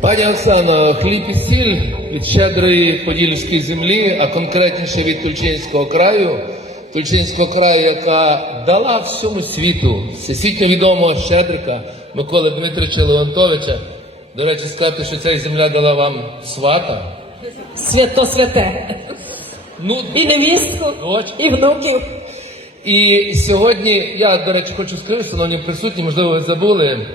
Пані Оксано, хліб і сіль від щедрої подільської землі, а конкретніше від Тульчинського краю, Тульчинського краю, яка дала всьому світу всесвітньо відомого щедрика Миколи Дмитрича Леонтовича. До речі, сказати, що ця земля дала вам свата. Свято святе. Ну, І невістку, Дочь. і внуків. І сьогодні я, до речі, хочу сказати, шановні присутні, можливо, ви забули,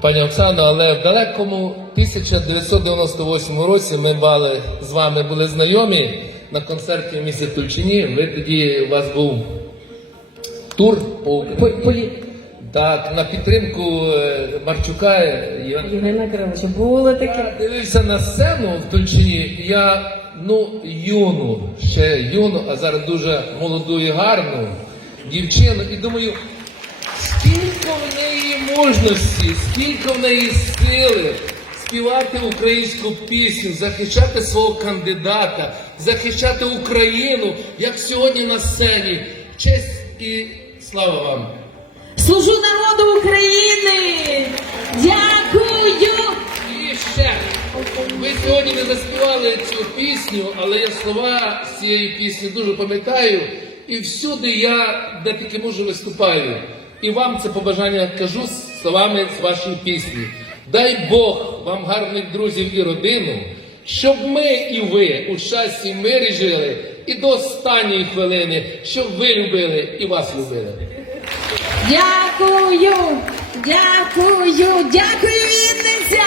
пані Оксано, але в далекому 1998 році ми мали, з вами були знайомі на концерті в місті Тульчині. Ви тоді у вас був тур по По- так, на підтримку е, Марчука. Євгена Євгена Кириловича, було таке. я дивився на сцену в Тульчині, я ну юну, ще юну, а зараз дуже молоду і гарну дівчину, і думаю, в неї мужності, скільки в неї сили співати українську пісню, захищати свого кандидата, захищати Україну, як сьогодні на сцені. Честь і слава вам! Служу народу України! Дякую! І ще ви сьогодні не заспівали цю пісню, але я слова з цієї пісні дуже пам'ятаю. І всюди я де тільки можу виступаю. І вам це побажання кажу словами з вашої пісні. Дай Бог вам гарних друзів і родину, щоб ми і ви у щасті мирі жили, і до останньої хвилини, щоб ви любили і вас любили. Дякую! Дякую! Дякую, Вінниця!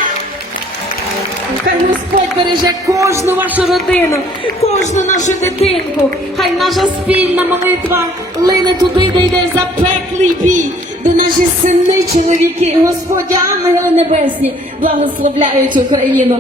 Хай Господь береже кожну вашу родину, кожну нашу дитинку. Хай наша спільна молитва лине туди, де йде бій, де наші сини, чоловіки, Господь, ангели небесні благословляють Україну.